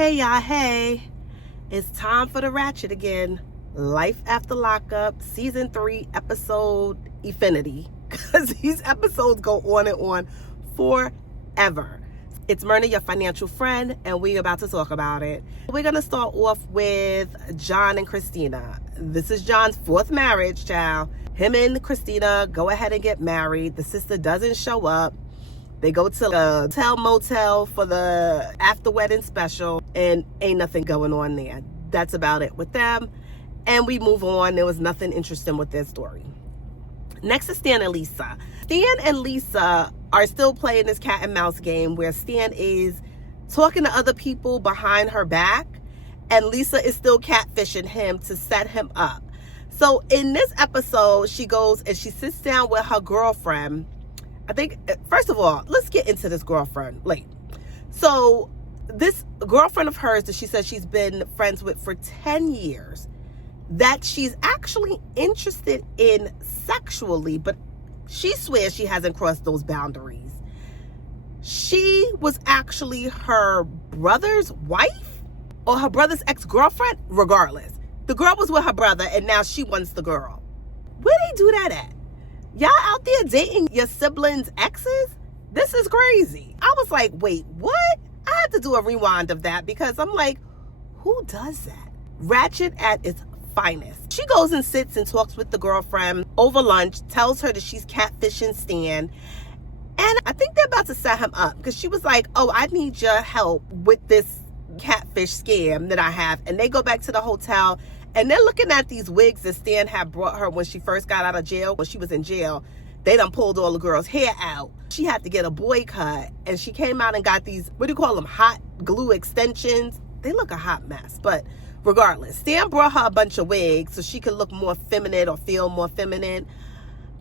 Hey y'all, hey. It's time for the ratchet again. Life After Lockup, Season 3, Episode Infinity. Because these episodes go on and on forever. It's Myrna, your financial friend, and we're about to talk about it. We're going to start off with John and Christina. This is John's fourth marriage, child. Him and Christina go ahead and get married. The sister doesn't show up. They go to a hotel motel for the after wedding special, and ain't nothing going on there. That's about it with them. And we move on. There was nothing interesting with their story. Next is Stan and Lisa. Stan and Lisa are still playing this cat and mouse game where Stan is talking to other people behind her back, and Lisa is still catfishing him to set him up. So in this episode, she goes and she sits down with her girlfriend. I think, first of all, let's get into this girlfriend. So this girlfriend of hers that she says she's been friends with for 10 years, that she's actually interested in sexually, but she swears she hasn't crossed those boundaries. She was actually her brother's wife or her brother's ex-girlfriend, regardless. The girl was with her brother, and now she wants the girl. Where they do that at? Y'all out there dating your siblings' exes? This is crazy. I was like, wait, what? I had to do a rewind of that because I'm like, who does that? Ratchet at its finest. She goes and sits and talks with the girlfriend over lunch, tells her that she's catfishing Stan. And I think they're about to set him up because she was like, oh, I need your help with this catfish scam that I have. And they go back to the hotel. And they're looking at these wigs that Stan had brought her when she first got out of jail. When she was in jail, they done pulled all the girls' hair out. She had to get a boy cut. And she came out and got these, what do you call them, hot glue extensions. They look a hot mess. But regardless, Stan brought her a bunch of wigs so she could look more feminine or feel more feminine.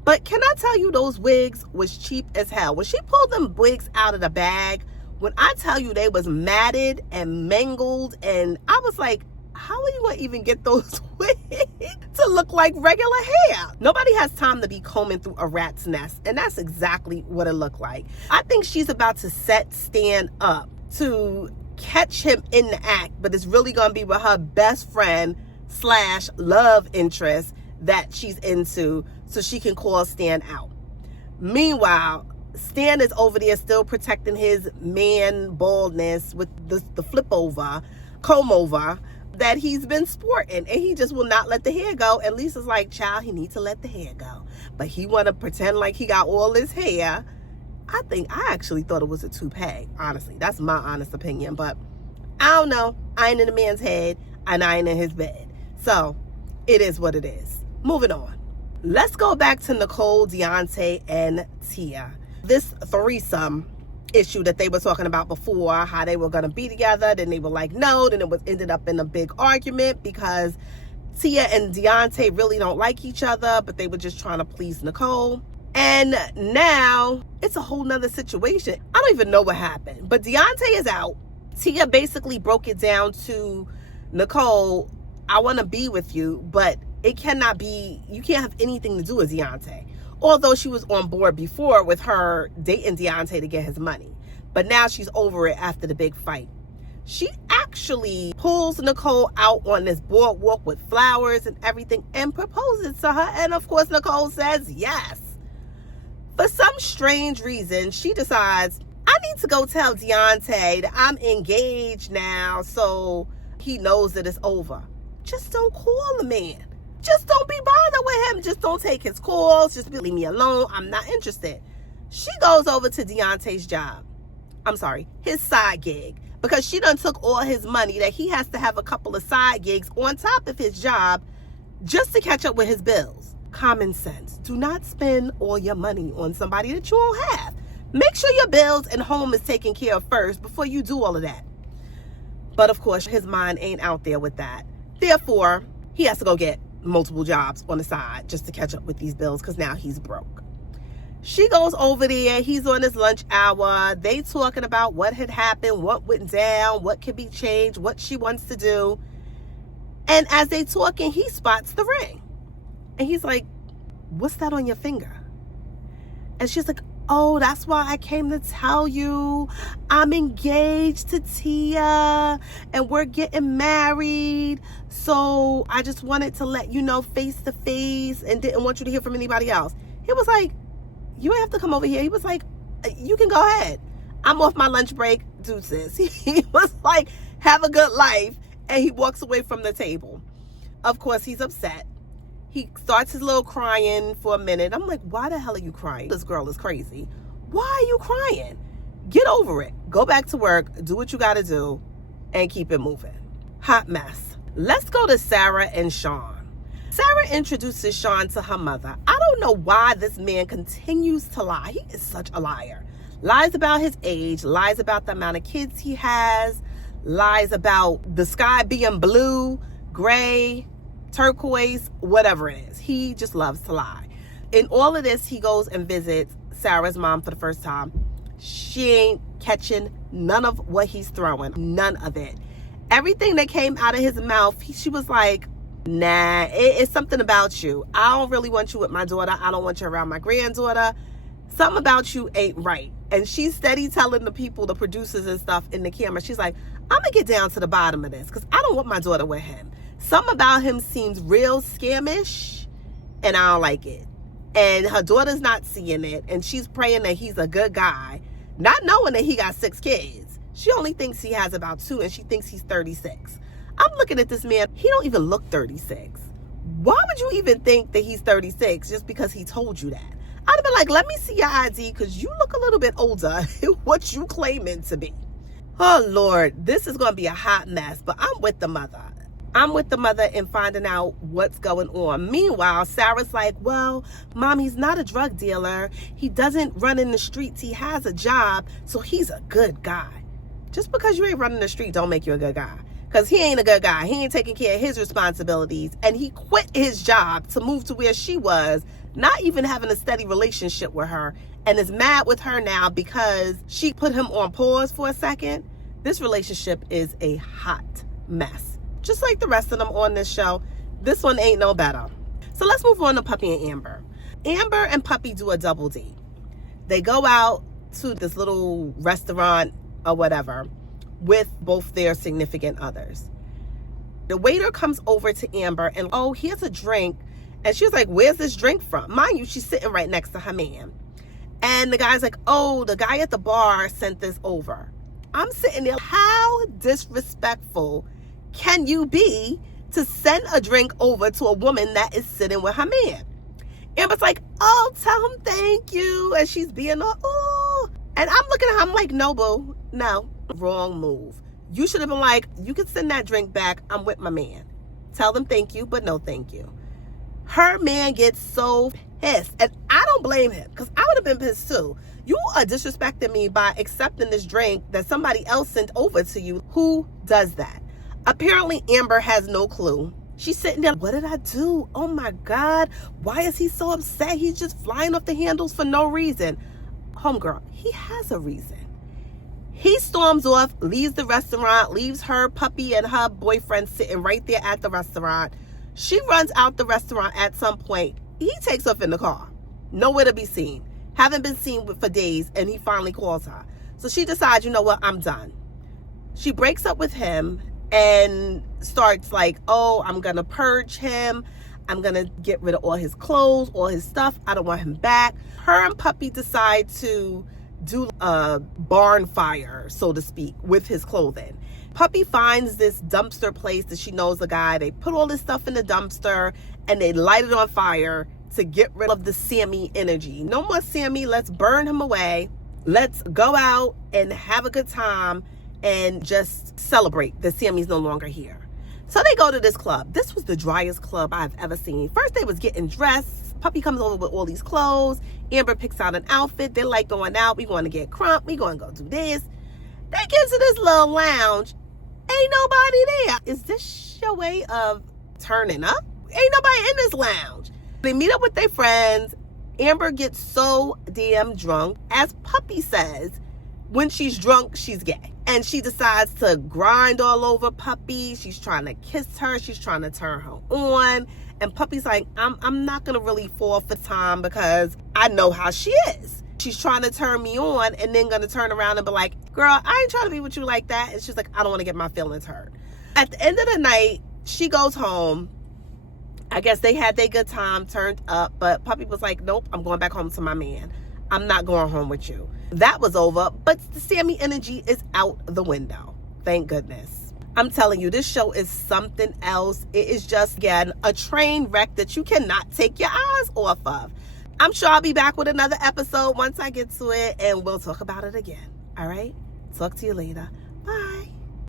But can I tell you, those wigs was cheap as hell. When she pulled them wigs out of the bag, when I tell you they was matted and mangled, and I was like, how are you going to even get those wigs to look like regular hair? Nobody has time to be combing through a rat's nest. And that's exactly what it looked like. I think she's about to set Stan up to catch him in the act, but it's really going to be with her best friend / love interest that she's into so she can call Stan out. Meanwhile, Stan is over there still protecting his man baldness with the flip over, comb over that he's been sporting, and he just will not let the hair go. And Lisa's like, child, he needs to let the hair go, but he want to pretend like he got all his hair. I actually thought it was a toupee, honestly. That's my honest opinion, but I don't know. I ain't in the man's head and I ain't in his bed, so it is what it is. Moving on, let's go back to Nicole, Deontay, and Tia. This threesome issue that they were talking about before, how they were going to be together, then they were like no, then it ended up in a big argument because Tia and Deontay really don't like each other, but they were just trying to please Nicole. And now it's a whole nother situation. I don't even know what happened, but Deontay is out. Tia basically broke it down to Nicole, I want to be with you, but it cannot be, you can't have anything to do with Deontay. Although she was on board before with her dating Deontay to get his money. But now she's over it after the big fight. She actually pulls Nicole out on this boardwalk with flowers and everything and proposes to her. And of course, Nicole says yes. For some strange reason, she decides, I need to go tell Deontay that I'm engaged now so he knows that it's over. Just don't call the man. Just don't be bothered with him. Just don't take his calls. Just leave me alone. I'm not interested. She goes over to Deontay's job. I'm sorry, his side gig. Because she done took all his money that he has to have a couple of side gigs on top of his job just to catch up with his bills. Common sense. Do not spend all your money on somebody that you don't have. Make sure your bills and home is taken care of first before you do all of that. But of course, his mind ain't out there with that. Therefore, he has to go get multiple jobs on the side just to catch up with these bills because now he's broke. She goes over there. He's on his lunch hour. They talking about what had happened, what went down, what can be changed, what she wants to do. And as they talking, he spots the ring. And he's like, what's that on your finger? And she's like, oh, that's why I came to tell you I'm engaged to Tia and we're getting married. So I just wanted to let you know face to face and didn't want you to hear from anybody else. He was like, you don't have to come over here. He was like, you can go ahead. I'm off my lunch break. Deuces. He was like, have a good life. And he walks away from the table. Of course, he's upset. He starts his little crying for a minute. I'm like, why the hell are you crying? This girl is crazy. Why are you crying? Get over it. Go back to work. Do what you got to do and keep it moving. Hot mess. Let's go to Sarah and Sean. Sarah introduces Sean to her mother. I don't know why this man continues to lie. He is such a liar. Lies about his age, lies about the amount of kids he has, lies about the sky being blue, gray, turquoise, whatever it is. He just loves to lie. In all of this, he goes and visits Sarah's mom for the first time. She ain't catching none of what he's throwing. None of it. Everything that came out of his mouth, she was like, nah, it's something about you. I don't really want you with my daughter. I don't want you around my granddaughter. Something about you ain't right. And she's steady telling the people, the producers and stuff in the camera, she's like, I'm going to get down to the bottom of this because I don't want my daughter with him. Something about him seems real scamish and I don't like it. And her daughter's not seeing it. And she's praying that he's a good guy, not knowing that he got 6 kids. She only thinks he has about 2 and she thinks he's 36. I'm looking at this man. He don't even look 36. Why would you even think that he's 36 just because he told you that? I'd have been like, let me see your ID because you look a little bit older than what you claiming to be. Oh, Lord, this is going to be a hot mess, but I'm with the mother. I'm with the mother in finding out what's going on. Meanwhile, Sarah's like, well, Mom, he's not a drug dealer. He doesn't run in the streets. He has a job, so he's a good guy. Just because you ain't running the street don't make you a good guy. Because he ain't a good guy. He ain't taking care of his responsibilities. And he quit his job to move to where she was, not even having a steady relationship with her, and is mad with her now because she put him on pause for a second. This relationship is a hot mess. Just like the rest of them on this show, this one ain't no better. So let's move on to Puppy and Amber. Amber and Puppy do a double date. They go out to this little restaurant or whatever with both their significant others. The waiter comes over to Amber and, oh, here's a drink. And she was like, where's this drink from? Mind you, she's sitting right next to her man. And the guy's like, oh, the guy at the bar sent this over. I'm sitting there, how disrespectful can you be to send a drink over to a woman that is sitting with her man? Amber's like, oh, tell him thank you. And she's being all, ooh. And I'm looking at her, I'm like, no, boo, no, wrong move. You should have been like, you can send that drink back. I'm with my man. Tell them thank you, but no thank you. Her man gets so pissed. And I don't blame him because I would have been pissed too. You are disrespecting me by accepting this drink that somebody else sent over to you. Who does that? Apparently, Amber has no clue. She's sitting there, what did I do? Oh my God, why is he so upset? He's just flying off the handles for no reason. Homegirl, he has a reason. He storms off, leaves the restaurant, leaves her puppy and her boyfriend sitting right there at the restaurant. She runs out the restaurant at some point. He takes off in the car. Nowhere to be seen. Haven't been seen for days, and he finally calls her. So she decides, you know what, I'm done. She breaks up with him and starts like, oh, I'm going to purge him. I'm going to get rid of all his clothes, all his stuff. I don't want him back. Her and Puppy decide to do a barn fire, so to speak, with his clothing. Puppy finds this dumpster place that she knows the guy. They put all this stuff in the dumpster and they light it on fire to get rid of the Sammy energy. No more Sammy. Let's burn him away. Let's go out and have a good time and just celebrate that Sammy's no longer here. So they go to this club. This was the driest club I've ever seen. First they was getting dressed. Puppy comes over with all these clothes. Amber picks out an outfit. They're like going out. We going to get crunk. We going to go do this. They get to this little lounge. Ain't nobody there. Is this your way of turning up? Ain't nobody in this lounge. They meet up with their friends. Amber gets so damn drunk. As Puppy says, when she's drunk, she's gay. And she decides to grind all over Puppy. She's trying to kiss her. She's trying to turn her on. And Puppy's like, I'm not going to really fall for time because I know how she is. She's trying to turn me on and then gonna turn around and be like, girl, I ain't trying to be with you like that. And she's like, I don't want to get my feelings hurt. At the end of the night, she goes home. I guess they had their good time, turned up, but Puppy was like, nope, I'm going back home to my man. I'm not going home with you. That was over, but the Sammy energy is out the window. Thank goodness. I'm telling you, this show is something else. It is just, again, a train wreck that you cannot take your eyes off of. I'm sure I'll be back with another episode once I get to it, and we'll talk about it again. All right? Talk to you later.